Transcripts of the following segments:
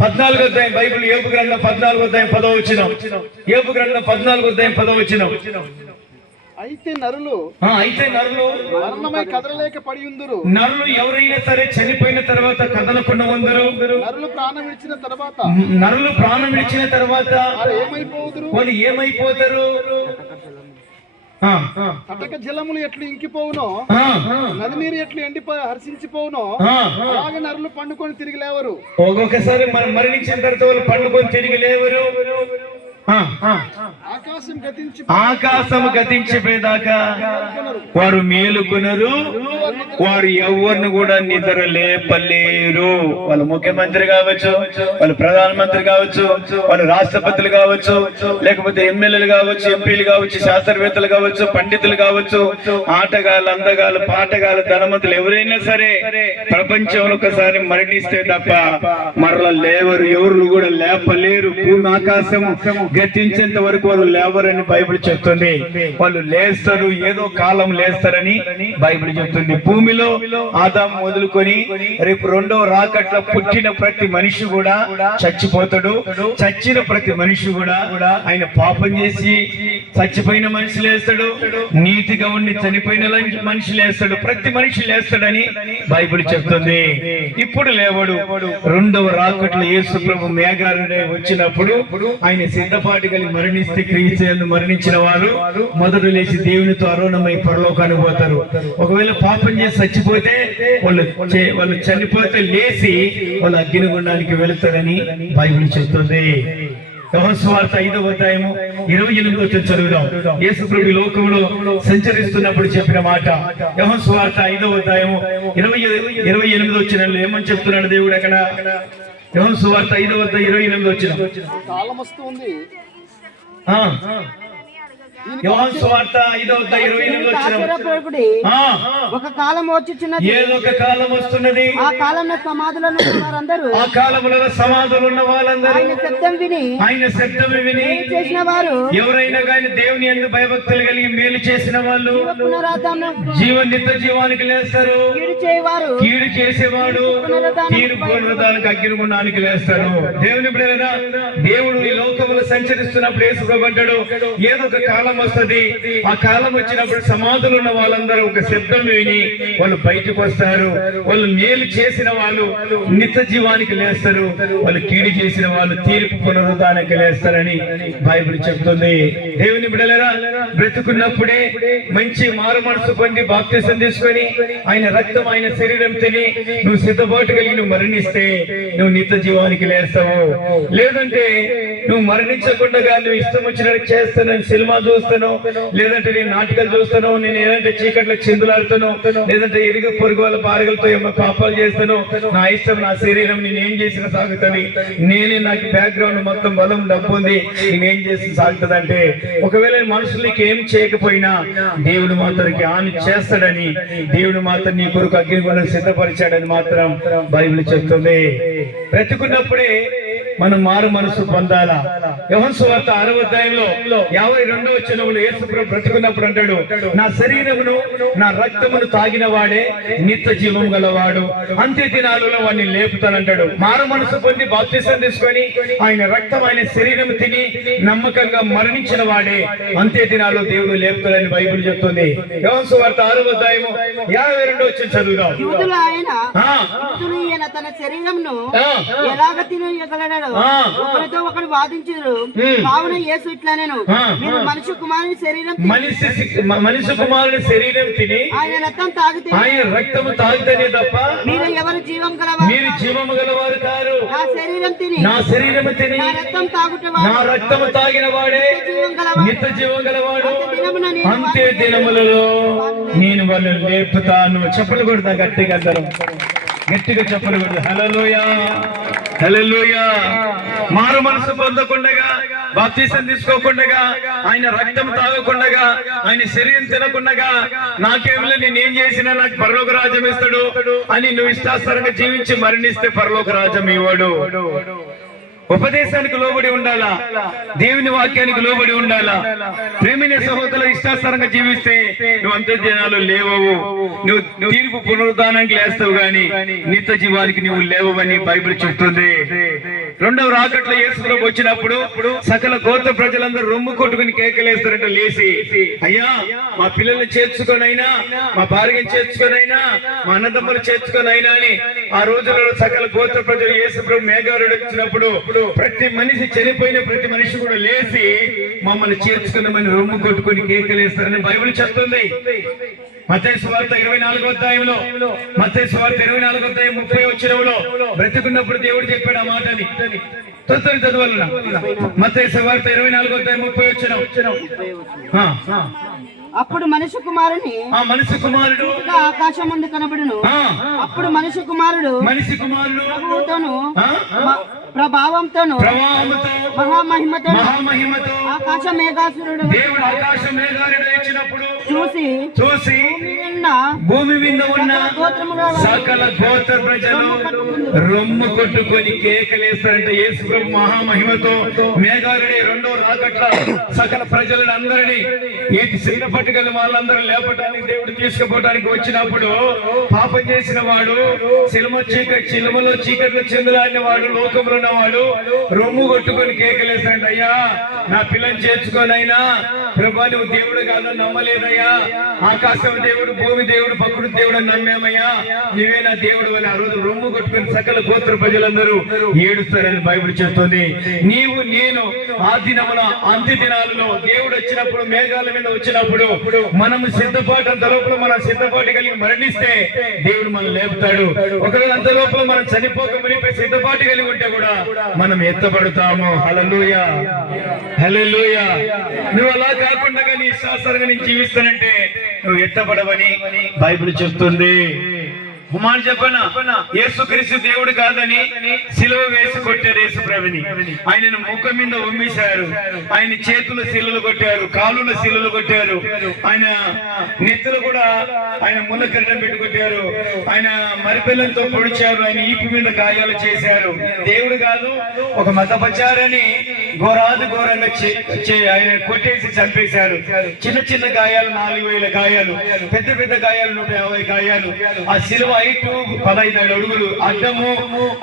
పద్నాలుగు అధ్యాయం బైబిల్ ఏపు గ్రంథం పద్నాలుగు అధ్యాయం పదవ వచ్చిన ఏపు గ్రంథం పద్నాలుగు అధ్యాయం పదవ వచ్చిన అయితే నరులు అయితే నరులు మరణమై కదలలేక పడి ఉందురు. నరులు ఎవరైనా సరే చనిపోయిన తర్వాత కదలకుండా ఉందరు. నరులు ప్రాణం విడిచిన తర్వాత. నరులు ప్రాణం విడిచిన తర్వాత వాళ్ళు ఏమైపోతారు? తటక జలములు ఎట్లు ఇంకిపోవునో నది నీరు ఎట్లు ఎండిపో హర్షించిపోవునో. అలాగే నరులు పండుకొని తిరిగి లేవరు ఒక్కొక్కసారి మరణించిన తర్వాత వాళ్ళు పండుకొని తిరిగి లేవరు. ఆకాశం గతించిపోయేదాకా వారు మేలుకొనరు వారు ఎవరిని కూడా నిద్ర లేపలేరు వాళ్ళు ముఖ్యమంత్రి కావచ్చు వాళ్ళు ప్రధానమంత్రి కావచ్చు వాళ్ళు రాష్ట్రపతులు కావచ్చు లేకపోతే ఎమ్మెల్యేలు కావచ్చు ఎంపీలు కావచ్చు శాస్త్రవేత్తలు కావచ్చు పండితులు కావచ్చు ఆటగాళ్ళు అందగాళ్ళు పాటగాళ్ళు ధనవంతులు ఎవరైనా సరే ప్రపంచంలో ఒకసారి మరణిస్తే తప్ప మరల లేవరు ఎవరు కూడా లేపలేరు. భూమి ఆకాశము గతించేంత వరకు వాళ్ళు లేవరని బైబిల్ చెప్తుంది. వాళ్ళు లేస్తారు ఏదో కాలం లేస్తారని బైబిల్ చెప్తుంది. భూమిలో ఆదాం మొదలుకొని రేపు రెండో రాకట్ల పుట్టిన ప్రతి మనిషి కూడా చచ్చిపోతాడు. చచ్చిన ప్రతి మనిషి కూడా ఆయన పాపం చేసి చచ్చిపోయిన మనిషి లేస్తాడు. నీతిగా ఉండి చనిపోయిన మనిషి లేస్తాడు. ప్రతి మనిషి లేస్తాడని బైబిల్ చెప్తుంది. ఇప్పుడు లేవడు. రెండవ రాకట్లు యేసు ప్రభు మేఘాలు వచ్చినప్పుడు ఆయన సిద్ధపాటు కలిగి మరణిస్తే క్రీస్తు మరణించిన వారు మొదట లేచి దేవునితో అరుణమై పరలోకానికి పోతారు. ఒకవేళ పాపం చేసి చచ్చిపోతే వాళ్ళు వాళ్ళు చనిపోతే లేచి వాళ్ళు అగ్నిగుండానికి వెళుతారని బైబిల్ చెప్తుంది. యెహోషువార్త ఐదవ అధ్యాయము ఇరవై ఎనిమిది వచ్చి చదువుదాం. యేసుప్రభు లోకంలో సంచరిస్తున్నప్పుడు చెప్పిన మాట. యెహోషువార్త ఐదవ అధ్యాయము ఇరవై ఇరవై ఎనిమిది వచ్చిన ఏమని చెప్తున్నాడు దేవుడు అక్కడ? యోహాను సువార్త ఐదవ అధ్యాయం ఇరవై ఎనిమిది వచ్చిన. ఒక కాలం వచ్చుచున్నది. ఏదో ఒక కాలం వస్తున్నది. ఆ కాలంలో సమాధులను వారందరూ ఆ కాలములో సమాధులు ఉన్న వాళ్ళందరూ ఆయన శబ్దం విని ఆయన శబ్దం విని చేసిన వారు ఎవరైనా కానీ దేవుని ఎందు భయభక్తులు కలిగి మేలు చేసిన వాళ్ళు పునరాధానం జీవ నిత్య జీవానికి లేస్తారు. కీడు చేయవారు కీడు చేసేవాడు తీరు పూర్వదానికి అగ్నిగుణానికి లేస్తాడు. దేవుని బిడ్డలారా, దేవుడు ఈ లోకములో సంచరిస్తున్నప్పుడు అంటాడు ఏదో ఒక కాలం వస్తది. ఆ కాలం వచ్చినప్పుడు సమాధులు ఉన్న వాళ్ళందరూ ఒక శబ్దం విని వాళ్ళు బయటకు వస్తారు. వాళ్ళు మేలు చేసిన వాళ్ళు నిత్య జీవానికి లేస్తారు. వాళ్ళు కీడి చేసిన వాళ్ళు తీర్పు పునరుద్ధానికి లేస్తారని బైబిల్ చెప్తుంది. దేవుని బిడలరా బ్రతుకున్నప్పుడే మంచి మారు మనసు పొంది బాప్తిసం తీసుకొని ఆయన రక్తం ఆయన శరీరం తిని నువ్వు సిద్ధపాటు కలిగి నువ్వు మరణిస్తే నువ్వు నిత్య జీవానికి లేస్తావు. లేదంటే నువ్వు మరణించకుండా నువ్వు ఇష్టం వచ్చినట్టు చేస్తానని సినిమా చూస్తాను. లేదంటే నేను నాటకాలు చూస్తాను. నేను ఏదంటే చీకట్లో చిందులాడుతాను. లేదంటే ఇరుగు పొరుగు వాళ్ళ పారగలతో ఏమో పాపాలు చేస్తాను. నా ఇష్టం నా శరీరం నేను ఏం చేసిన సాగుతుంది. నేనే నాకు బ్యాక్గ్రౌండ్ మొత్తం బలం డబ్బు ఉంది. నేనేం చేసి సాగుతుంది అంటే ఒకవేళ మనుషులకి ఏం చేయకపోయినా దేవుడు మాత్రానికి హాని చేస్తాడని దేవుడు మాత్రం నీ కొరకు అగ్నిగుణం సిద్ధపరిచాడని మాత్రం బైబిల్ చెప్తుంది. బ్రతుకున్నప్పుడే మనం మారు మనసు పొందాలా? యవన్సు వార్త ఆరవ అధ్యాయంలో యాభై రెండో వచ్చినప్పుడు యేసు ప్రభు బ్రతుకున్నప్పుడు అంటాడు నా శరీరమును నా రక్తమును తాగిన వాడే నిత్య జీవం గలవాడు. అంత్య దినాలలో వాడిని లేపుతానంటాడు. మారు మనసు పొంది బాప్తిసం తీసుకొని ఆయన రక్తం ఆయన శరీరం తిని నమ్మకంగా మరణించిన వాడే. అంత్య దినాల్లో దేవుడు లేపుతాడని బైబిల్ చెప్తుంది. యవన్సు వార్త ఆరవ అధ్యాయము యాభై రెండో వచ్చి చదువుదాం. తన శరీరంను ఎలాగ తినగలడు. ఒకరితో ఒకడు వాదించరు. కావున యేసు ఇట్లా నేను. మీరు మనిషి కుమారుని శరీరం తిని మనిషి మనిషి కుమారుని శరీరం తిని ఆయన రక్తం తాగితే ఆయన రక్తము తాగుతనే తప్ప మీరు ఎవరు జీవం గలవారు మీరు జీవము గలవారు కారు. నా శరీరం తిని నా శరీరము తిని నా రక్తం తాగుట నా రక్తము తాగిన వాడే జీవం గలవాడు. నిత్య జీవం గలవాడు. అంతే దినములలో నేను వాళ్ళు లేపుతాను. చెప్పలు కొడతా గట్టిగా అందరం. గట్టిగా చెప్పలు కొడతా. హలలోయా మారు మనసు పొందకుండగా బాప్తీసం తీసుకోకుండగా ఆయన రక్తం తాగకుండగా ఆయన శరీరం తినకుండగా నాకేమిలే నేనేం చేసినా నాకు పరలోక రాజ్యం ఇస్తాడు అని నువ్వు ఇష్టాస్తారంగా జీవించి మరణిస్తే పరలోక రాజ్యం ఇవ్వడు. ఉపదేశానికి లోబడి ఉండాలా? దేవుని వాక్యానికి లోబడి ఉండాలా? ప్రేమిన సహోదరుల ఇష్టాసారంగా జీవిస్తే నువ్వు అంతర్జనాలు లేవవు. నువ్వు తీర్పు పునరుద్ధానానికి లేస్తావు గాని నిత్య జీవానికి నువ్వు లేవని బైబిల్ చెప్తుంది. రెండవ రాకట్ల యేసుప్రభు వచ్చినప్పుడు సకల గోత్ర ప్రజలందరూ రొమ్ము కొట్టుకుని కేకలేస్తారంట లేచి. అయ్యా మా పిల్లల్ని చేర్చుకొనైనా మా భార్యను చేర్చుకొనైనా మా అన్నదమ్ములు చేర్చుకొనైనా అని ఆ రోజులలో సకల గోత్ర ప్రజలు యేసుప్రభు మేఘారుడు వచ్చినప్పుడు ప్రతి మనిషి చనిపోయిన ప్రతి మనిషి కూడా లేచి మమ్మల్ని చేర్చుకున్నామని రొమ్ము కొట్టుకుని కేకలేస్తారని బైబిల్ చెప్తుంది. మత్తయి సువార్త ఇరవై నాలుగో అధ్యాయంలో మత్తయి సువార్త ఇరవై నాలుగో అధ్యాయం ముప్పై వచ్చినవులో బ్రతికున్నప్పుడు దేవుడు చెప్పాడు ఆ మాటని. తొందర చదవాలన్నా. మత్తయి సువార్త ఇరవై నాలుగో అధ్యాయం ముప్పై వచ్చిన. అప్పుడు మనుష్య కుమారుని మనిషి కుమారుడు ఆకాశం ముందు కనబడును. అప్పుడు మనుష్య కుమారుడు మనిషి కుమారుడు ప్రభువుతోను ప్రభావంతోను మహామహిమతో ఆకాశ మేఘాసురుడు దేవుడు ఆకాశం మేఘారుడు ఇచ్చినప్పుడు చూసి చూసి భూమి మీద ఉన్న సకల గోత్ర ప్రజలు రొమ్ము కొట్టుకొని కేకలేస్తారంటే యేసు ప్రభు మహామహిమతో మేఘారుడి రెండో రాకట్ల సకల ప్రజలను అందరినీ ఈ శిల పట్టుకెళ్ళి వాళ్ళందరూ లేపటానికి దేవుడు తీసుకుపోవడానికి వచ్చినప్పుడు పాపం చేసిన వాడు సినిమ చీకటి చిలుమలో చీకట్లో చెందులాడిన వాడు లోకంలో ఉన్నవాడు రొమ్ము కొట్టుకొని కేకలేస్తాడు అయ్యా నా పిల్లని చేర్చుకోనైనా ప్రభా నువ్వు దేవుడు కాదు నమ్మలేదయ్యా. ఆకాశం దేవుడు భూమి దేవుడు ప్రకృతి దేవుడు నమ్మేమయ్యా? నీవే నా దేవుడు వల్ల ఆ రోజు రొమ్ము కొట్టుకుని సకల గోత్ర ప్రజలందరూ ఏడుస్తారని బైబిల్ చెప్తుంది. నీవు నేను ఆ దినమున అంత్య దినాలలో దేవుడు వచ్చినప్పుడు మేఘాల మీద వచ్చినప్పుడు మనం సిద్ధపాటు అంత లోపల మన సిద్ధపాటు కలిగి మరణిస్తే దేవుడు మనం లేపుతాడు. ఒకవేళ అంత లోపల మనం చనిపోక మునిపై సిద్ధపాటు కలిగి ఉంటే కూడా మనం ఎత్తబడతాము. హలలుయ హలలుయ నువ్వు అలా కాకుండా నీ శాస్త్రంగా నేను అంటే నువ్వు ఎత్తపడవని బైబిల్ చెప్తుంది. మాట చెప్పనా? యేసుక్రీస్తు దేవుడు కాదని సిలువ వేసి కొట్టారు యేసు ప్రభుని ఆయనను ముఖం మీద ఉమ్మేశారు. ఆయన చేతులు శిలులు కొట్టారు కాలుల శిలులు కొట్టారు. ఆయన నెత్తులు కూడా ఆయన ముళ్ళ కిరీటం పెట్టి కొట్టారు ఆయన మరిపిల్లలతో పొడిచారు. ఆయన ఈపు మీద గాయాలు చేశారు. దేవుడు కాదు ఒక మతపచారని ఘోరాది ఘోరంగా ఆయన కొట్టేసి చంపేశారు. చిన్న చిన్న గాయాలు నాలుగు వేల గాయాలు పెద్ద పెద్ద గాయాలు నూట యాభై గాయాలు. ఆ శిలువ హైట్ పదహైదు అడుగులు అడ్డము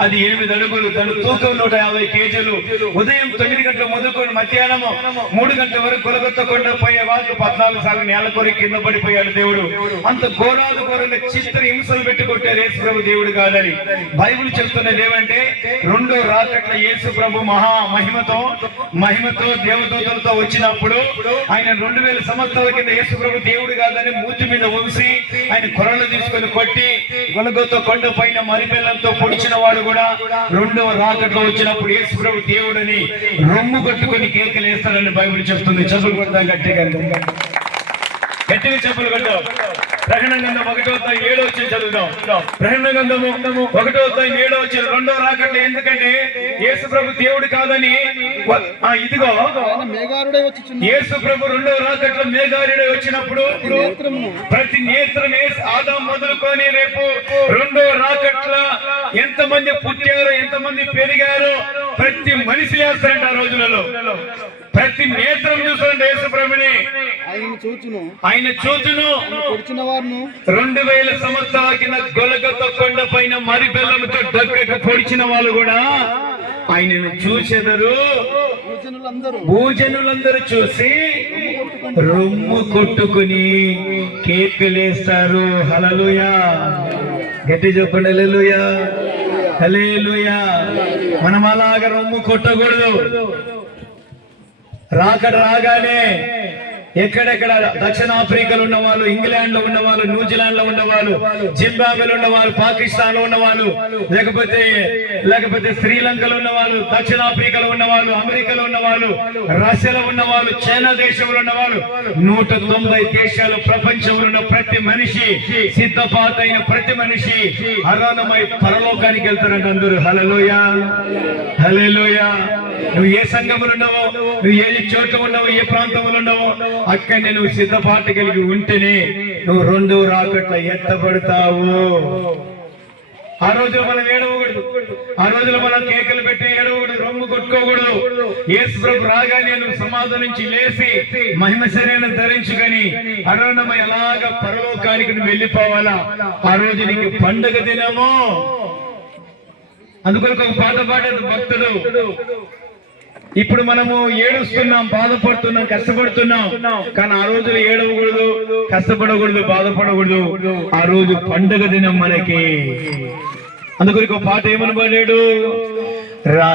అది ఎనిమిది అడుగులు దాని తూకం నూట యాభై కేజీలు. ఉదయం తొమ్మిది గంటల మొదలుకొని మధ్యాహ్నము మూడు గంటల వరకు కొలగొత్తకుండా పోయే వాళ్ళు పద్నాలుగు సార్లు నేల కొరి కింద పడిపోయాడు దేవుడు. అంత ఘోరాది ఘోరంగా చిత్ర హింసలు పెట్టి యేసు ప్రభు దేవుడు కాదని. బైబుల్ చెప్తున్నది ఏమంటే రెండో రాకట్ల యేసు ప్రభు మహా మహిమతో మహిమతో దేవదూతలతో వచ్చినప్పుడు ఆయన రెండు వేల సంవత్సరాల కింద యేసు ప్రభు దేవుడు కాదని మూతి మీద ఉంచి ఆయన కొరలు తీసుకొని కొట్టి గొలగొత్త కొండ పైన మరిపెల్లంతో పొడిచిన వాడు కూడా రెండవ రాకట్లో వచ్చినప్పుడు యేసుప్రభు దేవుడని రొమ్ము కొట్టుకొని కేకలు వేస్తారని బైబిల్ చెప్తుంది. చదువు గట్టిగా. గట్టిగా చెప్పులు కొట్టాం ప్రకటన గంధం ఒకటో అధ్యాయం ఏడో వచ్చి చదువుదాం. ప్రకటన గంధము ఒకటో అధ్యాయం ఏడో వచ్చి రెండో రాకట్లే ఎందుకంటే యేసు ప్రభు దేవుడు కాదని ఇదిగో యేసు ప్రభు రెండో రాకట్ల మేఘారుడే వచ్చినప్పుడు ప్రతి నేత్రం ఆదాం మొదలుకొని రేపు రెండో రాకట్ల ఎంతమంది పుట్టారు ఎంతమంది పెరిగారు ప్రతి మనిషి లేస్తారంట ఆ రోజులలో. ప్రతి నేత్రం చూస్తారంట యేసు ప్రభుని ఆయన చూచును. ఆయన చూచును. పొడిచిన వారును. రెండు వేల సంవత్సరాల కింద గొలగత కొండ పైన మరి బెల్లంతో డొక్కకు పొడిచిన వాళ్ళు కూడా ఆయనను చూచెదరు. భూజనులందరూ. చూసి రొమ్ము కొట్టుకుని కేకలేస్తారు. హలలుయా గట్టి చెప్పండి హల్లెలూయా. మనం అలాగ రొమ్ము కొట్టకూడదు. రాకడ రాగానే ఎక్కడెక్కడ దక్షిణాఫ్రికాలో ఉన్న వాళ్ళు ఇంగ్లాండ్లో ఉన్న వాళ్ళు న్యూజిలాండ్లో ఉన్న వాళ్ళు జింబాబేలో ఉన్న వాళ్ళు పాకిస్తాన్లో ఉన్న వాళ్ళు లేకపోతే లేకపోతే శ్రీలంకలో ఉన్న వాళ్ళు దక్షిణాఫ్రికాలో ఉన్న వాళ్ళు అమెరికాలో ఉన్న వాళ్ళు రష్యాలో ఉన్న వాళ్ళు చైనా దేశంలో ఉన్న వాళ్ళు నూట తొంభై దేశాలు ప్రపంచంలో ఉన్న ప్రతి మనిషి సిద్ధపాతైన ప్రతి మనిషి అరణమై పరలోకానికి వెళ్తారంట అందరూ. హలలోయ హలేలోయ నువ్వు ఏ సంఘములు ఉన్నావో నువ్వు ఏ చోట ఉన్నావో ఏ ప్రాంతంలో ఉన్నావో అక్కడనే నువ్వు సిద్ధపాటు కలిగి ఉంటేనే నువ్వు రెండు రాకట్ల ఎత్తబడతావు. ఆ రోజు మనం ఏడవకూడదు. ఆ రోజులో మనం కేకలు పెట్టి ఏడవకూడదు రొమ్ము కొట్టుకోకూడదు. యేసు ప్రభు రాగానే నువ్వు సమాధి నుంచి లేచి మహిమ శరీరం ధరించుకొని అరుణమ ఎలాగ పరలోకానికి నువ్వు వెళ్ళిపోవాలా? ఆ రోజు నీకు పండగ దినము. అందుకని ఒక పాట పాడేది భక్తుడు. ఇప్పుడు మనము ఏడుస్తున్నాం బాధపడుతున్నాం కష్టపడుతున్నాం. కానీ ఆ రోజులు ఏడవకూడదు కష్టపడకూడదు బాధపడకూడదు. ఆ రోజు పండగ దినం మనకి. అందుకని ఒక పాట ఏమని పాడాడు రా